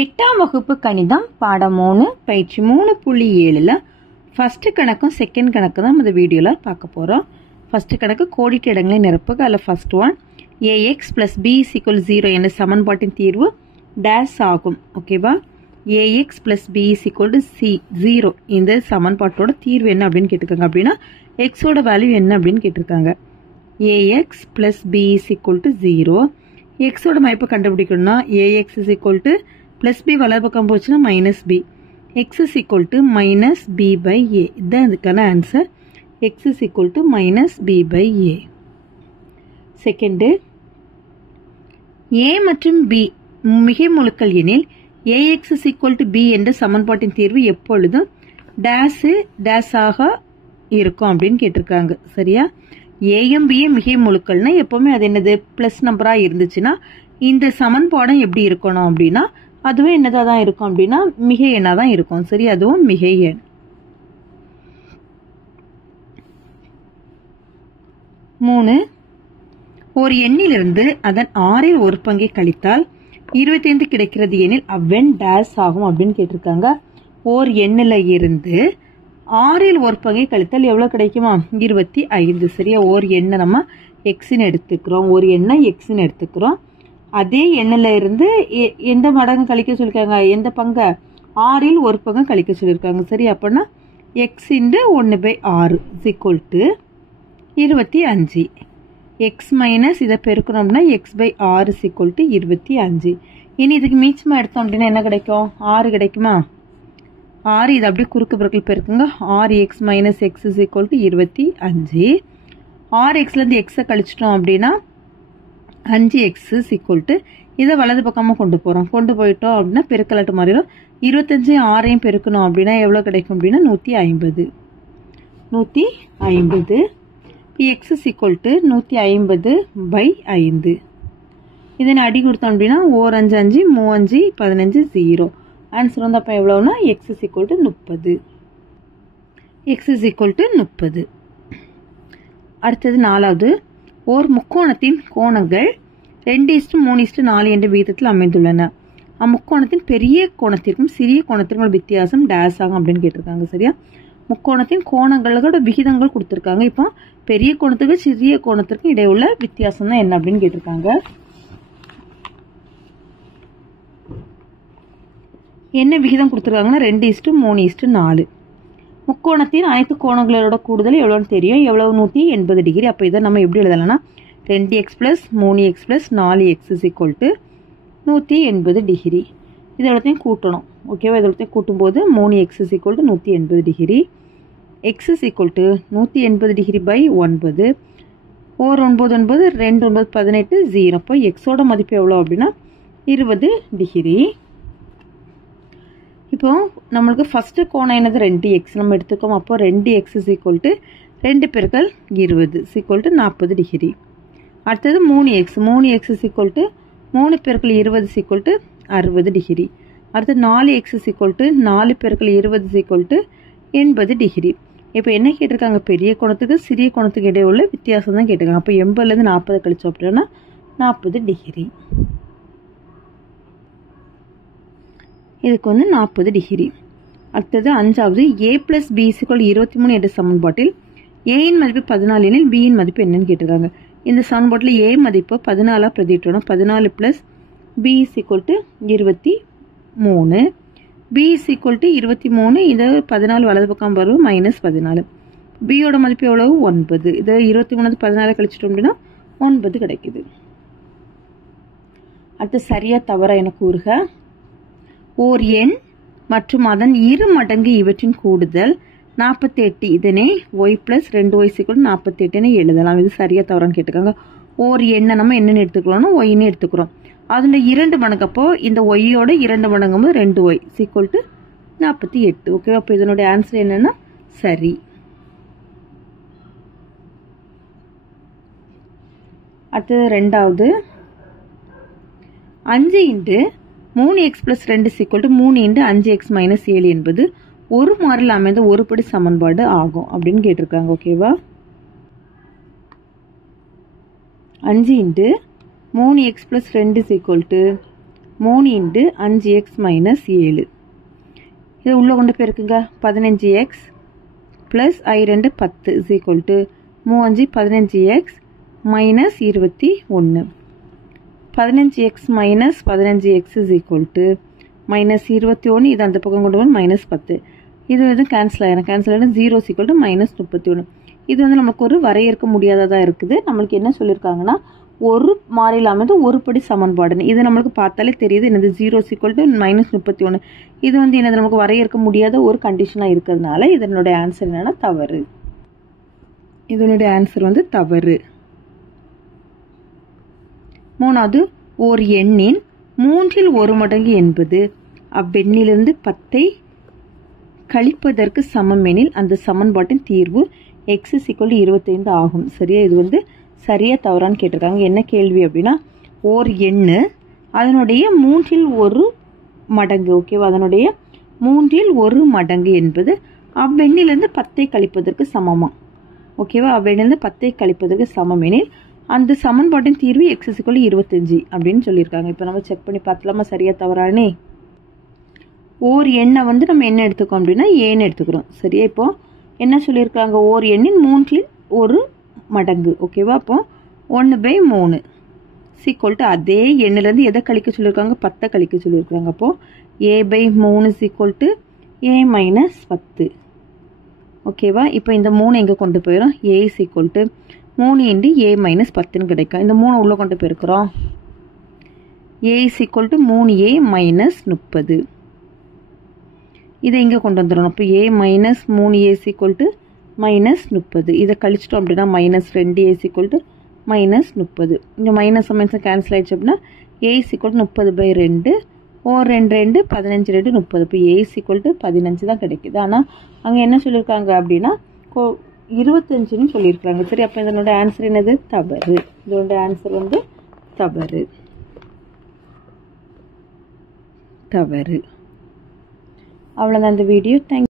எட்டாம் வகுப்பு கணிதம் பாடம் 3 பயிற்சி 3.7ல ஃபர்ஸ்ட் கணக்கும் செகண்ட் கணக்கு தான் இந்த வீடியோவில் பார்க்க போகிறோம். ஃபர்ஸ்ட் கணக்கு கோடிட்ட இடங்களை நிரப்புக. அதில் ஃபர்ஸ்ட் ஒன் ax + b = 0 என்ற சமன்பாட்டின் தீர்வு டேஸ் ஆகும். ஓகேவா? ax + b = 0 இந்த சமன்பாட்டோட தீர்வு என்ன அப்படின்னு கேட்டிருக்காங்க. அப்படின்னா எக்ஸோட வேல்யூ என்ன அப்படின்னு கேட்டிருக்காங்க. ax + b = 0. எக்ஸோட மதிப்பு கண்டுபிடிக்கணும்னா ax = + b வலது பக்கம் போச்சுன்னா -b. x = -b/a. இதுதான் இதுக்கான answer. x -b/a. Second, a மற்றும் b மிகை முழுக்கள் எனில் ax = b என்ற சமன்பாட்டின் தீர்வு எப்பொழுதும் டேஸாக இருக்கும் அப்படின்னு கேட்டிருக்காங்க. சரியா? ஏயும் பியும் மிகை முழுக்கள்னா எப்பவுமே அது என்னது பிளஸ் நம்பரா இருந்துச்சுன்னா இந்த சமன்பாடம் எப்படி இருக்கணும் அப்படின்னா அதுவும் என்னதா தான் இருக்கும் அப்படின்னா மிகை எண்ணா தான் இருக்கும். சரி, அதுவும் மிகை எண். மூணு, ஒரு எண்ணிலிருந்து அதன் 6இல் ஒரு பங்கை கழித்தால் 25 கிடைக்கிறது எனில் அவ்வெண் டேஸ் ஆகும் அப்படின்னு கேட்டிருக்காங்க. ஓர் எண்ணில் இருந்து 6இல் ஒரு பங்கை கழித்தால் எவ்வளவு கிடைக்குமா? 25. சரியா? ஒரு எண்ணை நம்ம எக்ஸ்ன்னு எடுத்துக்கிறோம், ஒரு எண்ணை எக்ஸ்ன்னு எடுத்துக்கிறோம். அதே எண்ணில் இருந்து எந்த மடங்கு கழிக்க சொல்லியிருக்காங்க? எந்த பங்கை? 6இல் ஒரு பங்கு கழிக்க சொல்லியிருக்காங்க. சரி, அப்படின்னா x × 1/6 = 25. x மைனஸ் இதை பெருக்கணும்னா x/6 = 25. இனி இதுக்கு மீச்சமாக எடுத்தோம் அப்படின்னா என்ன கிடைக்கும்? 6 கிடைக்குமா? 6 இது அப்படியே குறுக்கு பெருக்கல் பெருக்குங்க. 6x - x = 25. 6xலேருந்து எக்ஸை கழிச்சிட்டோம் அப்படின்னா 5x = இதை வலது பக்கமாக கொண்டு போயிட்டோம் அப்படின்னா பெருக்கலாட்டு மாறிடும். 25 6ஐயும் பெருக்கணும் அப்படின்னா எவ்வளோ கிடைக்கும் அப்படின்னா 150. 150. x = 150/5. இதனை அடி கொடுத்தோம் அப்படின்னா 4 5 5 3 5 15 0. ஆன்சர் வந்து அப்போ எவ்வளோன்னா x = 30. x = 30. அடுத்தது நாலாவது, ஓர் முக்கோணத்தின் கோணங்கள் 2:3:4 என்ற விகிதத்தில் அமைந்துள்ளன. அம்முக்கோணத்தின் பெரிய கோணத்திற்கும் சிறிய கோணத்திற்கும் வித்தியாசம் டேஸ் ஆகும் அப்படின்னு கேட்டிருக்காங்க. சரியா? முக்கோணத்தின் கோணங்களோட விகிதங்கள் கொடுத்துருக்காங்க. இப்போ பெரிய கோணத்துக்கு சிறிய கோணத்திற்கும் இடையே உள்ள வித்தியாசம் தான் என்ன அப்படின்னு கேட்டிருக்காங்க. என்ன விகிதம் கொடுத்துருக்காங்கன்னா 2:3:4. முக்கோணத்தின் அனைத்து கோணங்களோட கூடுதல் எவ்வளோன்னு தெரியும். எவ்வளவு? 180 டிகிரி. அப்போ இதை நம்ம எப்படி எழுதலாம்னா 2x + 3x + 4x = 180 டிகிரி. இது எல்லாத்தையும் கூட்டணும். ஓகேவா? இது எல்லாத்தையும் கூட்டும்போது 3x = 180 டிகிரி. x = 180 டிகிரி/9. 4 9 9 2 9 18 0. அப்போ எக்ஸோட மதிப்பு எவ்வளோ அப்படின்னா 20 டிகிரி. இப்போ நம்மளுக்கு ஃபர்ஸ்ட் கோணம் என்னது? 2x நம்ம எடுத்துக்கோம். அப்போ 2x = 2 × 20 = 40 டிகிரி. அடுத்தது 3x = 3 × 20 = 60 டிகிரி. அடுத்து 4x = 4 × 20 = 80 டிகிரி. இப்போ என்ன கேட்டிருக்காங்க? பெரிய கோணத்துக்கு சிறிய கோணத்துக்கு இடையே உள்ள வித்தியாசம் தான் கேட்டிருக்காங்க. அப்போ 80லேருந்து 40 கழிச்சோம் அப்படின்னா 40 டிகிரி. இதுக்கு வந்து 40 டிகிரி. அடுத்தது அஞ்சாவது, a + b = 23 என்ற சமன்பாட்டில் a இன் மதிப்பு 14 எனில் b இன் மதிப்பு என்னன்னு கேட்டிருக்காங்க. இந்த சமன்பாட்டில் a மதிப்பு 14 பிரதிட்டோம். 14 + b = 23. b = 23. இது 14 வலது பக்கம் வரும் -14. b யோட மதிப்பு எவ்வளவு? 9. இதை 23 14 கழிச்சிட்டோம் அப்படின்னா 9 கிடைக்குது. அடுத்து சரியா தவறா என கூறுக. ஓர் எண் மற்றும் அதன் 2 மடங்கு இவற்றின் கூடுதல் 48. இதனை y + 2y = 48 எழுதலாம். இது சரியா தவறான்னு கேட்டுக்காங்க. ஓர் எண்ணை நம்ம என்னன்னு எடுத்துக்கலாம்னா ஒய்ன்னு எடுத்துக்கிறோம். அதோட 2 மடங்கு, அப்போ இந்த ஒய்யோட 2 மடங்கும் 2y = 48. ஓகே, அப்போ இதனுடைய ஆன்சர் என்னன்னா சரி. அடுத்தது ரெண்டாவது, 5 × 3x + 2 = 3 × 5x - 7 என்பது ஒரு மாறில் அமைந்த ஒருபடி சமன்பாடு ஆகும் அப்படின்னு கேட்டிருக்காங்க. ஓகேவா? 5 × 3x + 2 = 3 இன்ட்டு 5x மைனஸ் 7. இதை உள்ளே கொண்டு போயிருக்குங்க. 15x plus I2 10 is equal to 3 15x minus 21. 15x minus 15x is equal to minus 21. இது அந்த பக்கம் கொண்டு வந்து மைனஸ் 10. இது கேன்சல் ஆகிடும். கேன்சல் ஆகிடும். 0 இஸ் ஈக்குவல் டு மைனஸ் 31. இது வந்து நமக்கு ஒரு வரையறுக்க முடியாததாக இருக்குது. நம்மளுக்கு என்ன சொல்லியிருக்காங்கன்னா ஒரு மாறியில் அமைந்து ஒரு படி சமன்பாடுன்னு. இது நம்மளுக்கு பார்த்தாலே தெரியுது என்னது 0 இஸ் ஈக்குவல் டு மைனஸ் 31. இது வந்து என்னது நமக்கு வரையறுக்க முடியாத ஒரு கண்டிஷனாக இருக்கிறதுனால இதனுடைய ஆன்சர் என்னன்னா தவறு. இதனுடைய ஆன்சர் வந்து தவறு. மூணாவது, ஓர் எண்ணின் 3 1 மடங்கு என்பது அவ்வெண்ணிலிருந்து 10 கழிப்பதற்கு சமம் எனில் அந்த சமன்பாட்டின் தீர்வு x = 25 ஆகும். சரியா? இது வந்து சரியா தவறான்னு கேட்டிருக்காங்க. என்ன கேள்வி அப்படின்னா, ஓர் எண்ணு அதனுடைய 3 1 மடங்கு, ஓகேவா, அதனுடைய 3 1 மடங்கு என்பது அவ்வெண்ணிலிருந்து 10 கழிப்பதற்கு சமமா, ஓகேவா, அவ்வெண்ணிலிருந்து 10 கழிப்பதற்கு சமம் எனில் அந்த சமன்பாட்டின் தீர்வு x = 25 அப்படின்னு சொல்லியிருக்காங்க. இப்போ நம்ம செக் பண்ணி பார்த்தலாமா சரியா தவறானே. ஓர் எண்ணை வந்து நம்ம என்ன எடுத்துக்கோம் அப்படின்னா ஏன்னு எடுத்துக்கிறோம். சரியா? இப்போ என்ன சொல்லியிருக்காங்க, ஓர் எண்ணின் 3 1 மடங்கு, ஓகேவா, அப்போ 1/3 = அதே எண்ணிலேருந்து எதை கழிக்க சொல்லியிருக்காங்க, 10 கழிக்க சொல்லியிருக்காங்க. அப்போது a/3 = a மைனஸ் 10, ஓகேவா. இப்போ இந்த 3 எங்கே கொண்டு போயிடும், a = 3 இன்ட்டு a மைனஸ் 10ன்னு கிடைக்கும். இந்த 3 உள்ளே கொண்டு போயிருக்கிறோம். a = 3a minus 30. இதை இங்கே கொண்டு வந்துடணும். இப்போ a மைனஸ் 3a = மைனஸ் 30. இதை கழிச்சிட்டோம் அப்படின்னா மைனஸ் 2a = மைனஸ் 30. இங்கே மைனஸ் மைனஸ் கேன்சல் ஆகிடுச்சு அப்படின்னா a = 30/2. ஓர் 2 2 15 2 30. இப்போ a = 15 தான் கிடைக்குது. ஆனால் அங்கே என்ன சொல்லியிருக்காங்க அப்படின்னா 25ன்னு சொல்லியிருக்காங்க. சரி, அப்போ இதனோட ஆன்சர் என்னது, தவறு. இதோட ஆன்சர் வந்து தவறு. தவறு. அவ்வளோதான் இந்த வீடியோ. தேங்க்யூ.